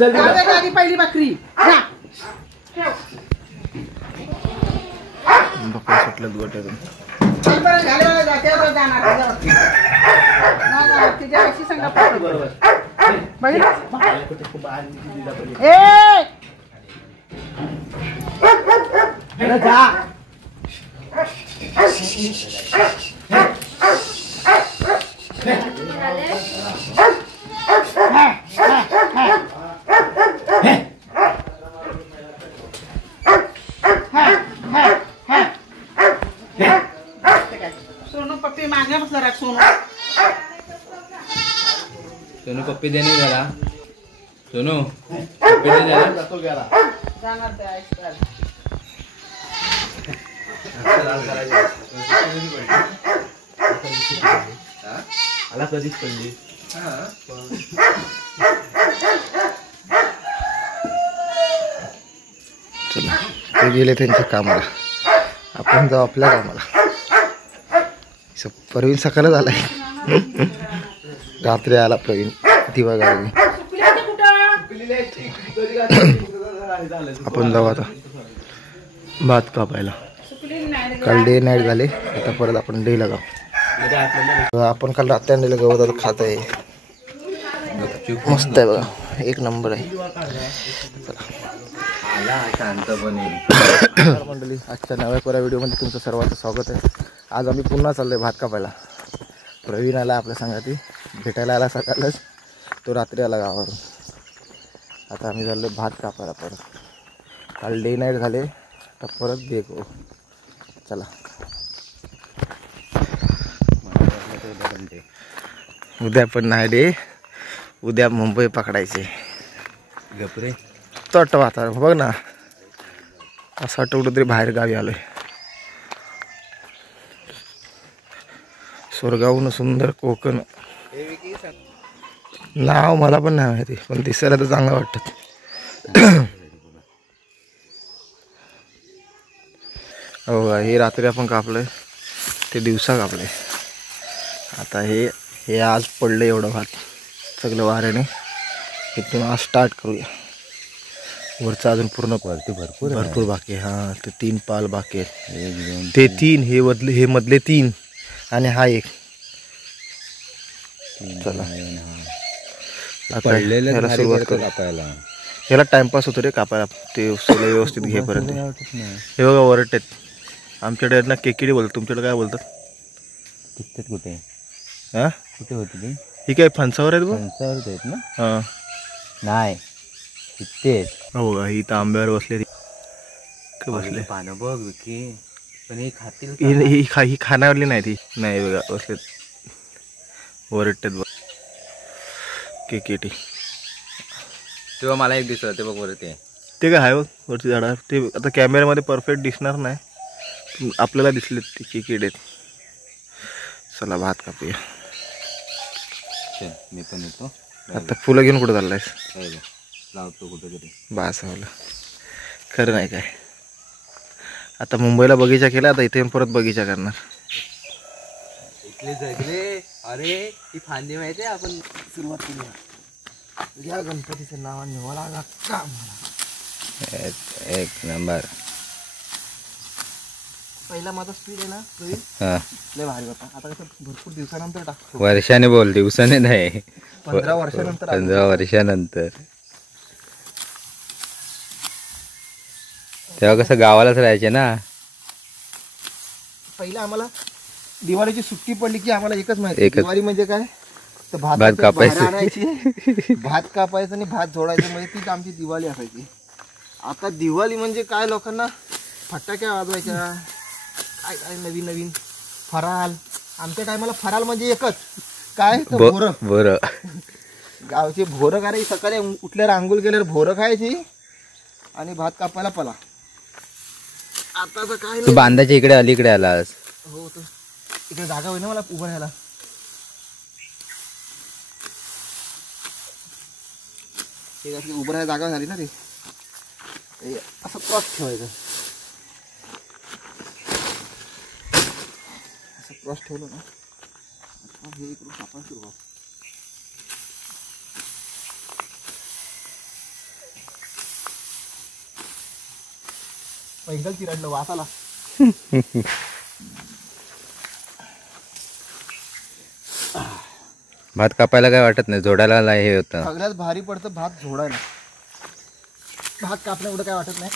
चल आधी पहिली बकरी सुटलं गोट्यातून सोनू पप्पी मागे बसला राख सोनू सोनू पप्पी देने जरा सोनू पप्पी दे जरा जातो गेला जाणार ते आईस्क्रीम आला कधीच पडली चला ते गेले त्यांच्या कामाला आपण जाऊ आपल्या कामाला प्रवीण सकाळच आलाय रात्री आला प्रवीण दिवा गावी आपण जाऊ आता भात कापायला काल डे नाईट झाले आता परत आपण डेला जाऊ आपण काल रात्री आणलेलं गवत आता खात आहे मस्त आहे बघा एक नंबर आहे मंडळी आजच्या नव्या कोऱ्या व्हिडिओमध्ये तुमचं सर्वांचं स्वागत आहे. आज आम्ही पुन्हा चाललो आहे भात कापायला. प्रवीण आला आपल्या संगाती भेटायला आला सकाळच तो रात्री आला गावावरून. आता आम्ही चाललो भात कापायला परत. काल डे नाईट झाले तर परत देखो चला उद्या पण नाही डे उद्या मुंबई पकडायचे गपरे तट वातावरण बघ ना असं वाटतं कुठं तरी बाहेर गावी आलोय. स्वर्गाहून सुंदर कोकण नाव मला पण नाही माहिती पण दिसायला तर चांगलं वाटतं. हो हे रात्री आपण कापलंय ते दिवसा कापलंय. आता हे आज पडलं एवढं भात सगळं वाऱ्याने. इथून आज स्टार्ट करूया. वरचा अजून पूर्ण भरपूर बाकी आहे. हां ते 3 पाल बाकी आहेत. ते 3 हे मधले 3 आणि हा एक. चला आता ह्याला सुरुवात करू कापायला. ह्याला टाइमपास होतो रे कापायला ते सगळं व्यवस्थित घेपर्यंत. हे बघा वरटेत आमच्याकडे ना केकिडी बोलतात. तुमच्याकडे काय बोलतात? किती कुठे हां कुठे होती ती? ही काय फणसावर आहेत बघ. फणसावर आहेत ना? हां नाही किती हो का ही तर आंब्यावर बसले बसले पानं बघ विकी पण हे खातील ही खाण्यावरली नाही ती नाही बघा बसले वरटत बघ केकेटी. तेव्हा मला एक दिसलं ते बघ वर ते काय आहे बघ वरती झाडावर. ते आता कॅमेऱ्यामध्ये परफेक्ट दिसणार नाही आपल्याला दिसले ते केकेट. चला भात कापूया. मी पण येतो. आता फुलं घेऊन कुठं चाललायस? लावतो कुठेतरी बास हवलं खरं नाही काय. आता मुंबईला बगीचा केला आता इथे परत बगीचा करणार. इथले जगले अरे ही फांदी माहिती आहे. आपण सुरुवात केली या गणपतीचं नावाने मला का एक नंबर. पहिला माझा स्पीड आहे ना लय भारी होता. आता कसं भरपूर दिवसानंतर टाकतो. वर्षाने बोल दिवसाने नाही 15 वर्षानंतर 15 वर्षानंतर. तेव्हा कसं गावालाच राहायचे ना. पहिला आम्हाला दिवाळीची सुट्टी पडली की आम्हाला एकच माहिती दिवाळी म्हणजे काय तर भात कापायचं आणायची भात कापायचं आणि भात जोडायचं म्हणजे तीच आमची दिवाळी असायची. आता दिवाळी म्हणजे काय लोकांना फटाक्या वाजवायच्या काय काय नवीन नवीन फराळ. आमच्या टायमाला फराळ म्हणजे एकच काय तर भोरं गावचे भोरं करायची. सकाळी उठल्यावर आंघोळ केल्यावर भोरं खायची आणि भात कापायला पला. आता तर काय तू बांधाच्या इकडे अलीकडे आलास. हो तर इकडे जागा होईल ना मला उभं राहायला. उभं राहायला जागा झाली ना ते असं क्रॉस ठेवायचं. असं क्रॉस ठेवलं ना हे इकडून कापायला सुरुवात. पैंगल चिरडलं वास आला. भात कापायला काय वाटत नाही, जोडायला हे होतं. सगळ्यात भारी पडतं भात झोडायला. भात कापणं एवढं काय वाटत नाही.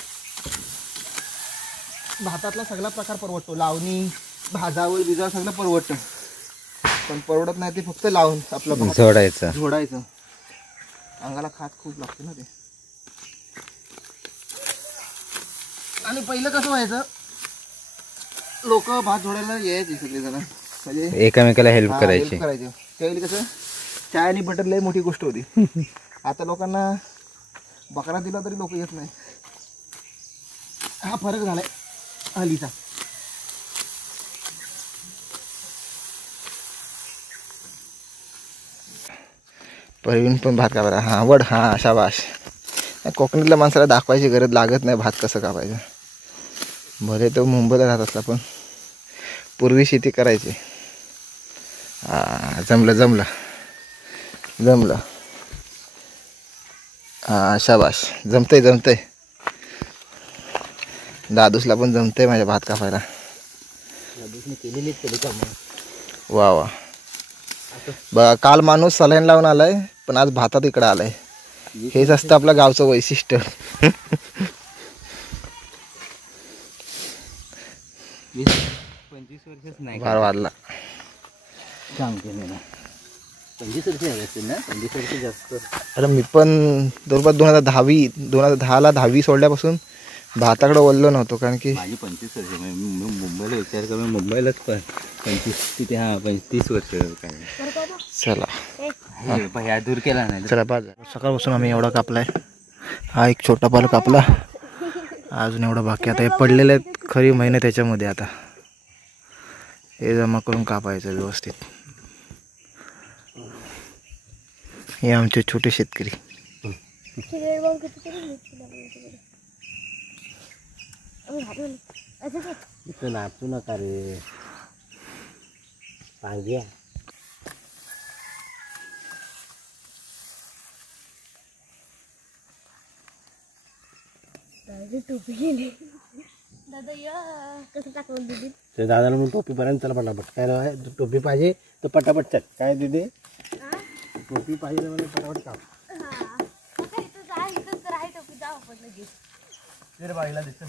भातातला सगळा प्रकार परवडतो. लावणी, भाजावळ बिजावळ सगळं परवडतं. पण परवडत नाही ते फक्त लावून आपलं भात जोडायचं. झोडायचं. अंगाला खात खूप लागते ना ते. आणि पहिलं कसं व्हायचं, लोक भात झोडायला यायचे सगळेजण, म्हणजे एकामेकाला हेल्प हा, करायची. help करायचे. त्यावेळी कसं चाय आणि बटर लय मोठी गोष्ट होती. आता लोकांना बकरा दिला तरी लोक येत नाही. हा फरक झालाय हल्लीचा. प्रवीण पण भात कापायला. हा वड. हा शाबाश. कोकणातल्या माणसाला दाखवायची गरज लागत नाही भात कसं कापायचं. भले तो मुंबईला राहत असला पण पूर्वी शेती करायची. जमलं जमलं जमलं. हा शाबाश. जमतंय जमतंय. दादूसला पण जमतंय माझ्या भात कापायला. वा वा. बघा काल माणूस सलाईन लावून आलाय पण आज भातात इकडं आलाय. हेच असतं आपल्या गावचं वैशिष्ट्य. 25 वर्षच नाही फार वाढला. 25 वर्ष असेल ना, 25 वर्ष जास्त. अरे मी पण 2010ला 10वी सोडल्यापासून भाताकडे वळलो नव्हतो. कारण की माझी 25 वर्ष. मी मुंबईला विचार करून मुंबईलाच पण 25 तिथे. हा 35 वर्ष काय. चला ह्या दूर केला नाही. चला बाज. सकाळपासून आम्ही एवढा कापलाय. हा एक छोटा पाल कापला. अजून एवढा बाकी. आता हे पडलेले खरी महिने त्याच्यामध्ये. आता हे जमा करून कापायचं व्यवस्थित. हे आमचे छोटे शेतकरी. इथं नाचू नका रे पाहिजे. ते दादाला म्हणून टोपी पर्यंत चला पटापट. काय टोपी पाहिजे तर पटापट चल. काय दिदे टोपी पाहिजे म्हणजे पटापट काम. बाईला दिसत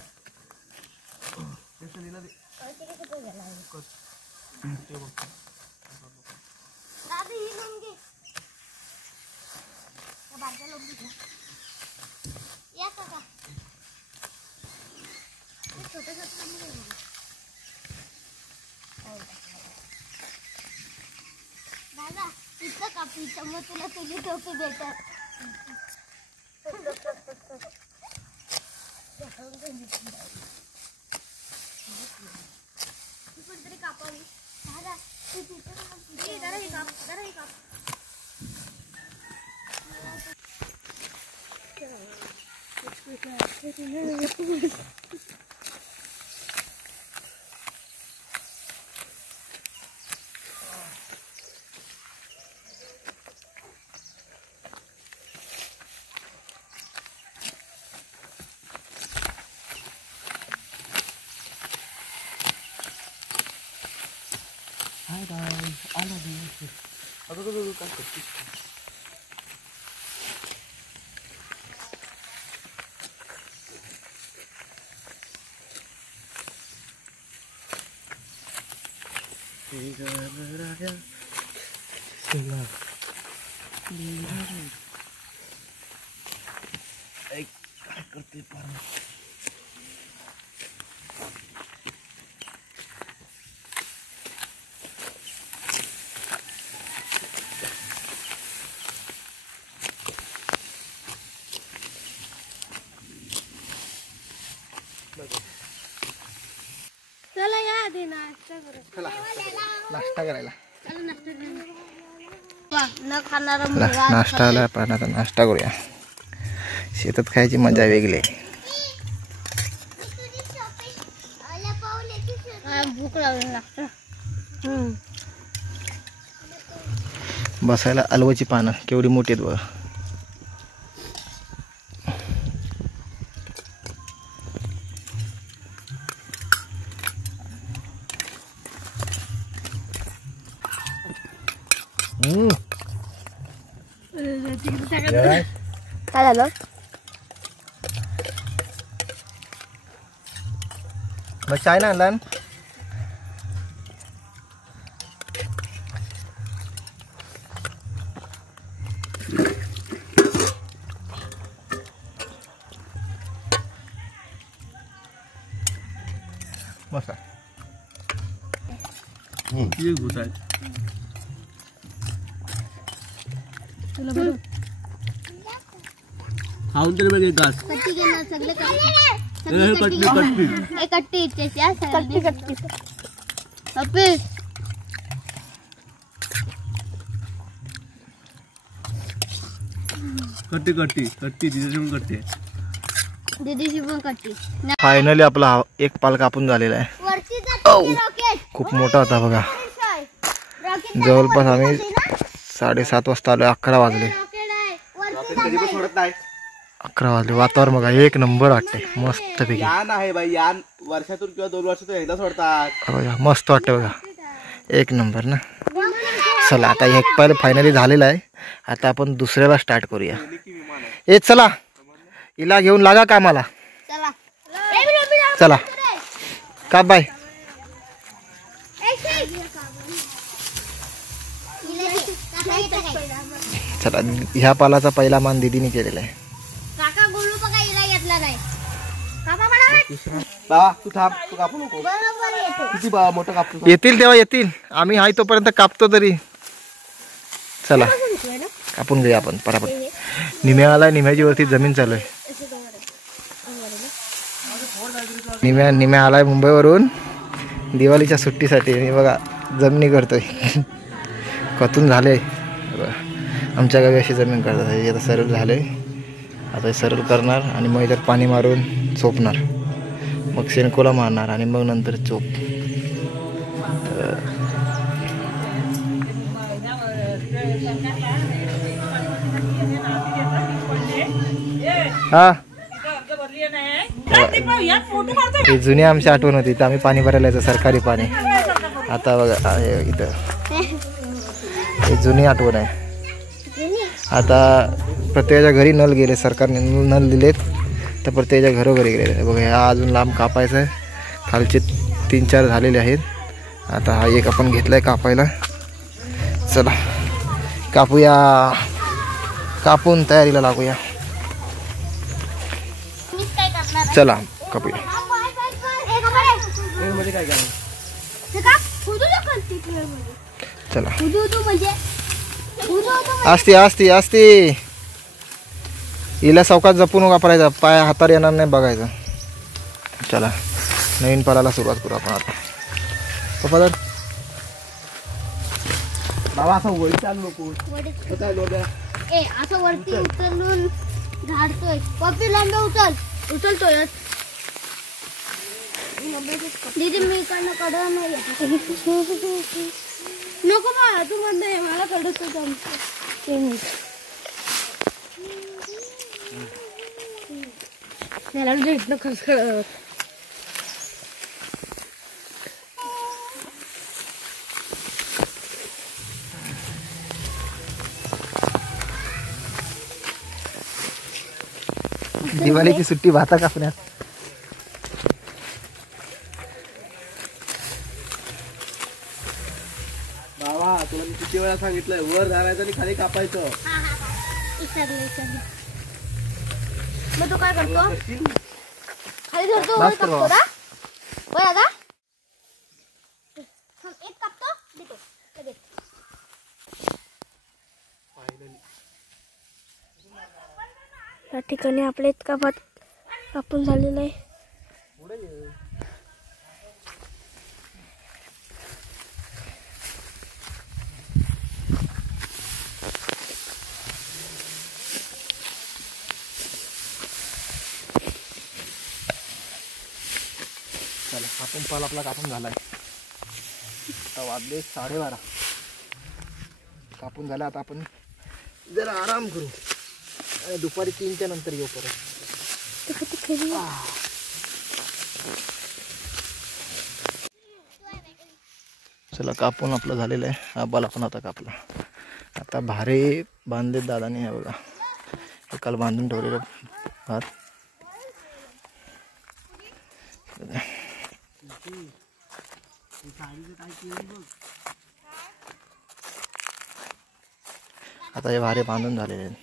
दादा इथं कापीचं मग तुला तुझी टोपी भेटत. कुठेतरी कापावी. दादा तू तिथं जरा हे काप. चला या आधी नाश्ता करू. नाश्ता करायला. न खाणारा नाश्ताला पण आता नाश्ता करूया. शेतात खायची मजा वेगळी आहे. भूक लागली लागतं. बसायला अलवाची पानं केवढी मोठी आहेत बघा. काय झालं? मग चाय ना आणला मस्त खाऊन तरी बघ एक घास. कट्टी घेणार सगळे कट्टी कट्टी इच्छा कट्टी कट्टी पप्पी कट्टी कट्टी कट्टी तिथे कट्टी दीदीची पण कट्टी फायनली आपला एक पाल कापून झालेला आहे. वरती जाते रॉकेट खूप मोठा होता बघा. जवळपास आम्ही 7:30 वाजता आलो. 11 वाजले. 11 वाजले. वातावरण बघा एक नंबर वाटते मस्त पैकी. यान आहे बाई, यान वर्षातून किंवा 2 वर्षातून एकदा सोडतात. बघा मस्त वाटतं बघा एक नंबर ना. चला आता एक पाल फायनली झालेला आहे. आता आपण दुसऱ्याला स्टार्ट करूया. ए चला हिला घेऊन लागा कामाला. चला चला का बाय. चला ह्या पालाचा पहिला मान दीदीने केलेला आहे. काका गोलू बघा हिला घेतला नाही. काका बरोबर बाबा तू थांब, तू कापू नको. बरोबर येतो. किती मोठं कापतो. येतील तेव्हा येतील. आम्ही हाय तोपर्यंत कापतो तरी. चला कापून घेऊया आपण पटापट. निम्याला निम्याची वरती जमीन चालू आहे. निम्या आलाय मुंबईवरून दिवाळीच्या सुट्टीसाठी. मी बघा जमिनी करतोय. कतून झाले आमच्या गावी अशी जमीन करतात. हे आता सरळ झाले. आता हे सरळ करणार आणि मग इतर पाणी मारून चोपणार. मग शेणकोला मारणार आणि मग नंतर चोप. हा ही जुनी आमची आठवण होती. तर आम्ही पाणी भरायला यायचं सरकारी पाणी. आता बघा इथं ही जुनी आठवण आहे. आता प्रत्येकाच्या घरी नल गेले. सरकारने नल दिलेत तर प्रत्येकाच्या घरोघरी गेलेले. बघा ह्या अजून लांब कापायचं आहे. खालचे 3-4 झालेले आहेत. आता हा एक आपण घेतलाय कापायला. चला कापूया. कापून तयारीला लागूया. चला कापूया. चला असती हिला सावकाश जपून वापरायचा. पाय हातावर येणार नाही बघायचं. चला नवीन पालाला सुरुवात करू आपण आता. पप्पा जर बाबा असं वळी चालू नको. असं वरती उचलून झाडतोय. पप्पी लांब उचलतोय. दीदी मी इकडनं कडं नाही येत. नको बा तू म्हणते मला कडत त्याला भेटणं खर्च करत. दिवाळीची सुट्टी भाता कापण्यात. बाबा तुला मी किती वेळा सांगितलंय वर धरायचं आणि खाली कापायचं. मग तू काय करतो? खाली धरतो वर कापतो ना. वर आता एक कापतो देतो. या ठिकाणी आपल्या इतका भात कापून झालेला आहे. चला आपण पाल आपला कापून झालाय. आता वाजले 12:30. कापून झाला. आता आपण जरा आराम करू आणि दुपारी 3च्या नंतर येऊ परत. चला कापून आपलं झालेलं आहे. हा पाल आपण आता कापला. आता भारे बांधलेत दादाने. हे बघा, हे काल बांधून ठेवलेलं भात. आता हे भारे बांधून झालेले आहेत.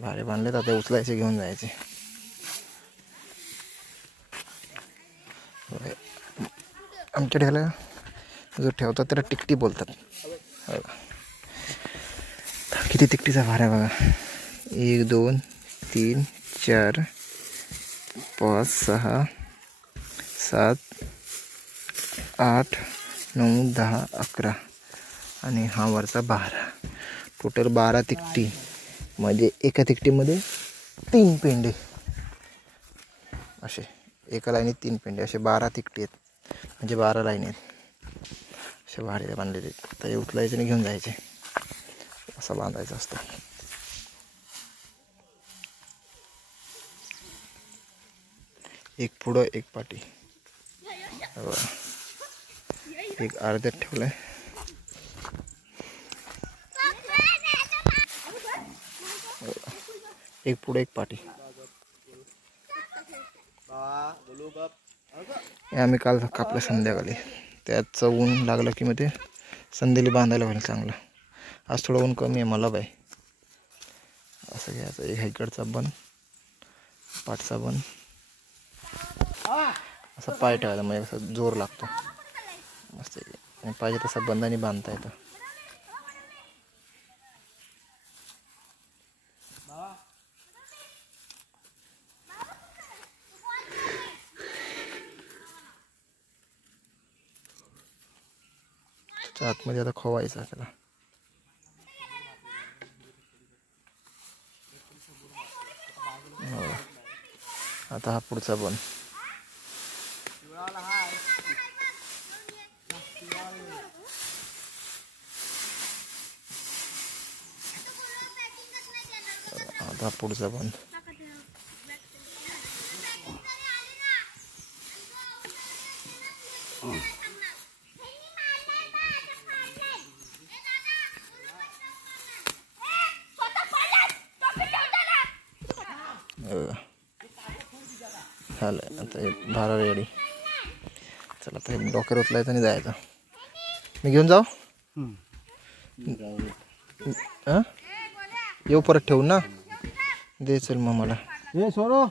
भारे बांधलेत, आता उचलायचे, घेऊन जायचे. आमच्या ठेवला जो ठेवतात त्याला टिकटी बोलतात. किती तिकटीचा भार आहे बघा. 1 2 3 4 5 6 7 8 9 10 11 आणि हा वरचा 12. टोटल 12 तिकटी. म्हणजे एका तिकटीमध्ये 3 पेंडे असे. एका लाईनीत 3 पेंडे असे 12 तिकटी आहेत. म्हणजे 12 लाईन आहेत. असे भारे बांधलेले आहेत. आता हे उचलायचे आणि घेऊन जायचे. असं बांधायचं असतं. एक पुढं एक पाठी. एक अर्ध्यात ठेवलंय. एक पुढे एक पाठी. हे आम्ही काल कापलं संध्याकाळी. त्याचं ऊन लागलं की मग ते संध्याला बांधायला होईल चांगलं. आज थोडं ऊन कमी आहे मला बाय. असं घ्यायचं. एक इकडचा बन, पाठचा बन, असं पाय ठेवायचा म्हणजे असं जोर लागतो मस्त. आणि पाहिजे तसं बंदाने बांधता येतं. आतमध्ये आता खोवायचा त्याला. आता हा पुढचा बन. आता पुढचा बन. झालं. आता हे भारा रेडी. चला आता हे डोक्यावर उचलायचं आणि जायचं. मी घेऊन जाऊ. येऊ परत ठेवून ना. दे चल मग मला. हे सोनो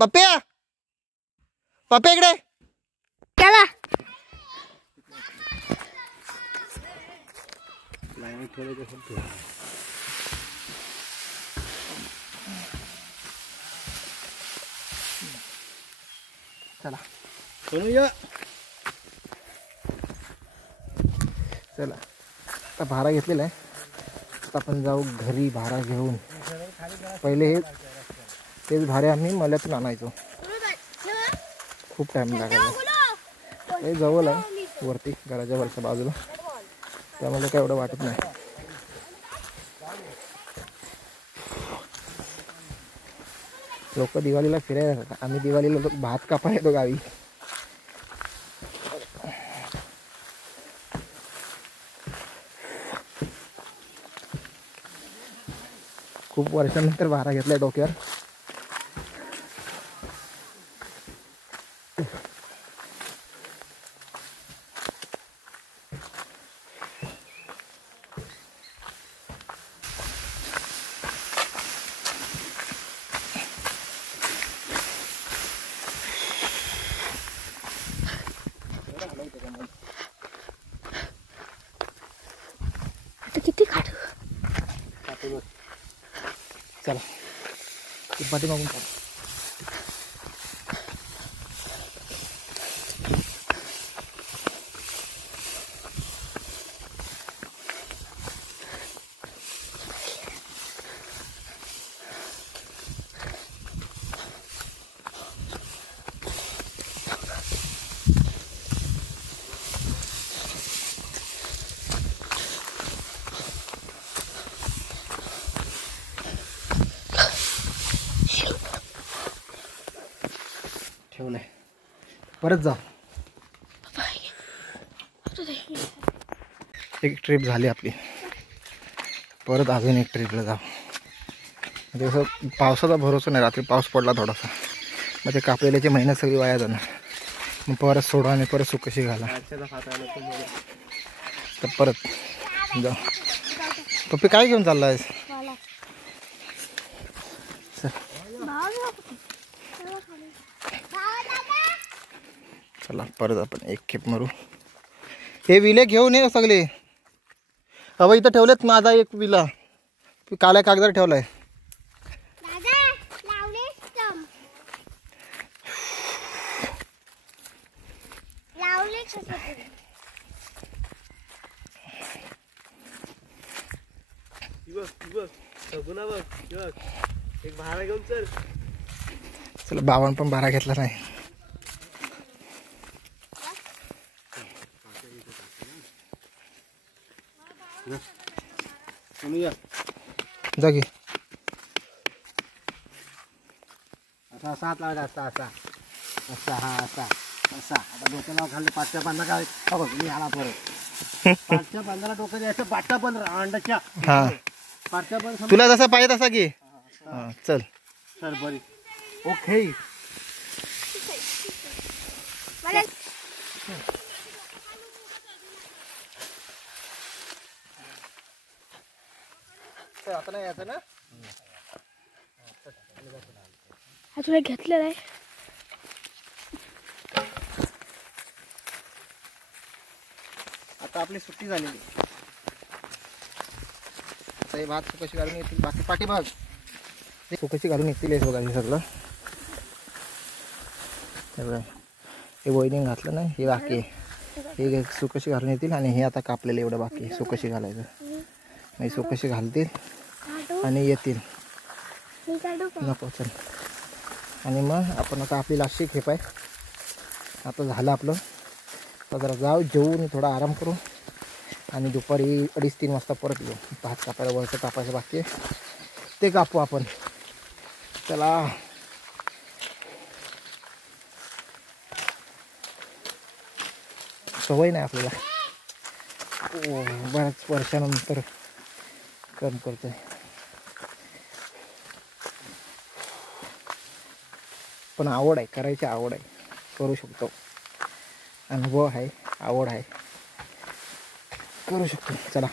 पप्प्या, पप्प्या इकडे. चला चला सोनू या. चला आता भारा घेतलेला आहे. आता आपण जाऊ घरी भारा घेऊन. पहिले तेच भारे आम्ही मल्यातून आणायचो. खूप टाईम लागायचा. हे जवळ आहे वरती घराच्या वरच्या बाजूला, त्यामुळे काय एवढं वाटत नाही. लोक दिवाळीला फिरायला जातात. आम्ही दिवाळीला भात कापा येतो गावी. खूप वर्षानंतर भारा घेतलाय डोक्यावर. किती काढू. चला पाठी मागून ठेवलंय. परत जा. एक ट्रिप झाली आपली. परत अजून एक ट्रिपला जाऊ. म्हणजे असं पावसाचा भरोसा नाही. रात्री पाऊस पडला थोडासा मग ते कापलेल्याची मेहनत सगळी वाया जाणार. मग परत सोडा आणि परत सुकशी घाला तर परत जाऊ. पप्पी काय घेऊन चालला आहेस? चला परत आपण एक खेप मारू. हे विले घेऊन ये सगळे. हवा इथं ठेवलेत. माझा एक विला काळ्या कागदावर ठेवलाय. एक भारा घेऊन चल. चला बाबांनी पण भारा घेतला नाही. जा की. असा असा हात लावायचा. असा असा असा हा असा असा. आता डोक्याला खाल्लं 5च्या 5 काय बघ मी आला परत. 5च्या 5 डोकं द्यायचं. 5च्या 15 अंड्याच्या. हा 5च्या 15 तुला जसा पाहिजे तसा घे. हा चल सर बरी. ओके आता नाही यायचं ना. तुला घेतलेलं आहे. आता आपली सुट्टी झालेली. आता हे भात सुकशी घालून येतील. बाकी पाठीभाग सुकशी घालून येतील. हे बघा हे सगळं हे वैदिंग घातलं नाही. हे बाकी हे सुकशी घालून येतील. आणि हे आता कापलेलं एवढं बाकी सुकशी घालायचं. नाही सुकशी घालतील आणि येतील. नको चल. आणि मग आपण आता आपली लास्टची खेप आहे. आता झालं आपलं. आता जरा जाऊ जेवून थोडा आराम करू आणि दुपारी 2:30-3 वाजता परत येऊ. भात कापायला वरचं कापायचं बाकी आहे ते कापू आपण. चला सवय नाही आपल्याला. बऱ्याच वर्षानंतर काम करतोय. पण आवड आहे. करायची आवड आहे. करू शकतो. अनुभव आहे. आवड आहे. करू शकतो. चला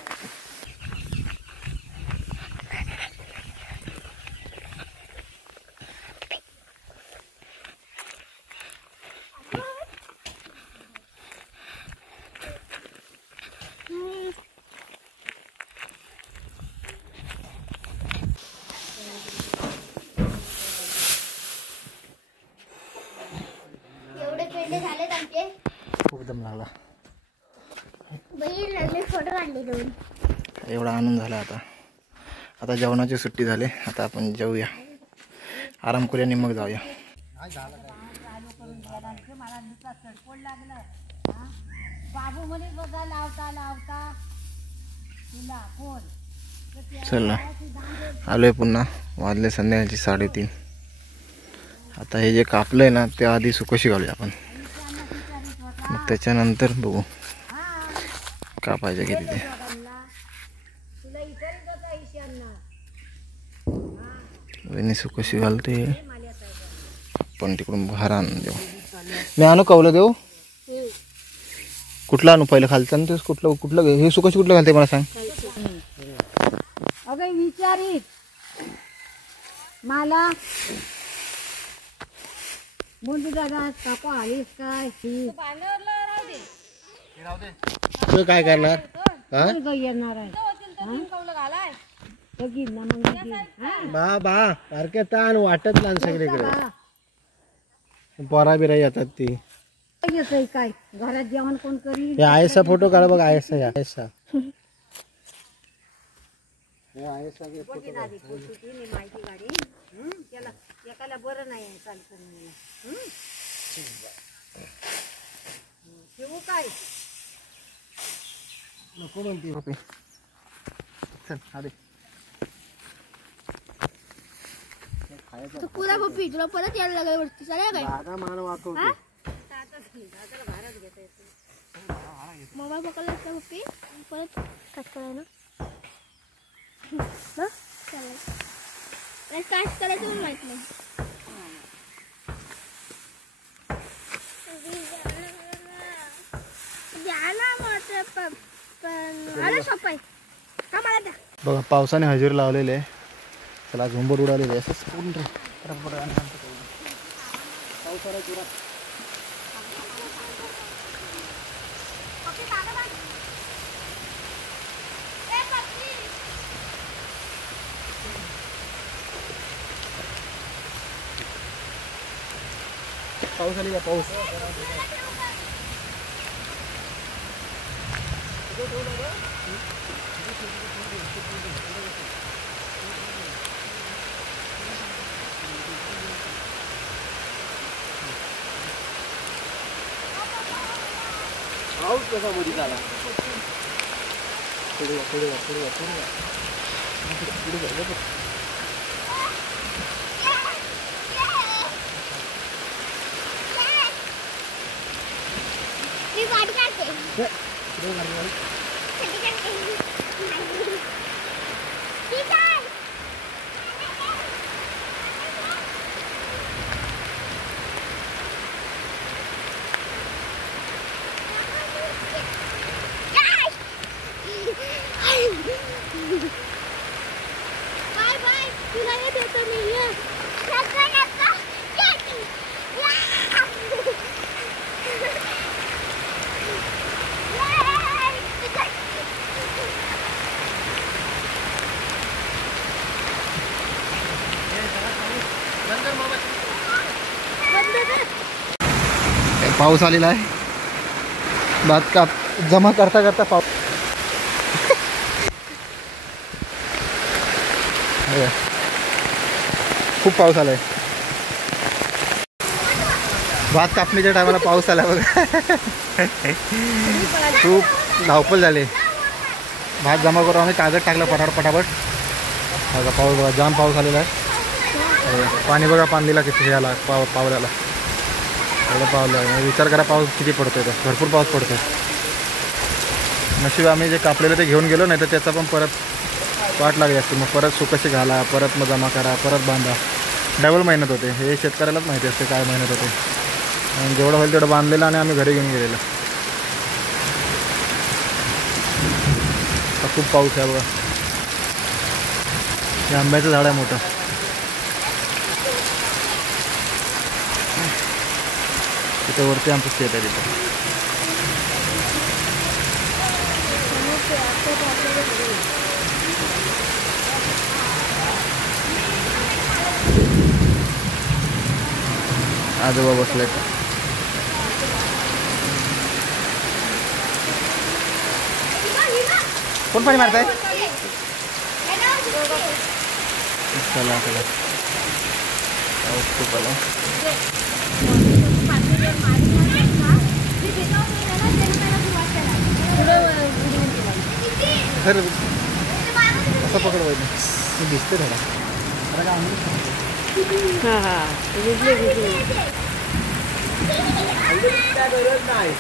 एवढे पेंडे झालेत आमचे. खूप दम लागला. फोटो काढले दोन. एवढा आनंद झाला. आता जेवणाची सुट्टी झाली. आता आपण जेवूया. आराम करूया आणि मग जाऊया. चला आलोय पुन्हा. वाजले संध्याकाळची 3:30. आता हे जे कापलंय ना ते आधी सुकशी घालूया आपण. मग त्याच्यानंतर बघू कापायचं किती ते. वेणी सुकशी घालते. आपण तिकडून भारा आणून देऊ. मी आणू कवलं देऊ. कुठलं आणू पहिलं खालचं तेच. कुठलं हे सुकशी कुठलं घालते मला सांग. अगं विचारित मला बोलतो दादा कापा आलीस काय. तू काय करणार? येणार आहे बघीन ना मग. बा बा सारखे ताण वाटत लहान सगळीकडे. पोरा बिरा येतात ती. येतोय काय घरात जेवण कोण करी. हे आयसा फोटो काढा बघ. आयसा या आयसा माहिती गाडी त्याला एकाला बरं नाही आहे चालू करून. ठेवू काय नको म्हणते. चल आधी पुरा पप्पी तुला परत यायला लागेल वरती. सगळ्या काय दादा मान वाकवते. मोबाईल पकडला का पप्पी परत कट करायला ना चालेल काट करायचं पण माहित नाही द्या ना मोठे पण अरे सोपाय का मला द्या बघा पावसाने हजेरी लावलेली आहे. त्याला झुंबर उडालेली आहे असं सोडून रे. पाऊस आली का पाऊस पाऊस कसा मध्ये झाला मी वाट काढते ठीक आहे बाय बाय तुला येत येतो मी पाऊस आलेला आहे. भात काप जमा करता करता पाऊस खूप पाऊस आलाय. भात कापणीच्या टायमाला पाऊस आला बघा. खूप धावपळ झाली. भात जमा करून आम्ही कागद टाकला पटापट. बघा पाऊस बघा जाम पाऊस आलेला आहे. पाणी बघा पाणीला किती आला पावल्याला एवढं पावलं. विचार करा पाऊस किती पडतोय. तर भरपूर पाऊस पडतोय. नशीब आम्ही जे कापलेलं ते घेऊन गेलो नाही तर त्याचा पण परत वाट लागली असते. मग परत सुकशी घाला परत मग जमा करा परत बांधा. डबल मेहनत होते. हे शेतकऱ्यालाच माहिती असते काय मेहनत होते. आणि जेवढं होईल तेवढं बांधलेलं आणि आम्ही घरी घेऊन गेलेलं. खूप पाऊस आहे बघा. हे आंब्याचं झाड आहे मोठं. तिथे वरती आमचं शेत आहे. तिथं आजोबा बसले. कोण पाणी मारताय. चला चला पाऊस खूप आला. सर असं पकड पाहिजे. मी दिसते थोडा गरज नाही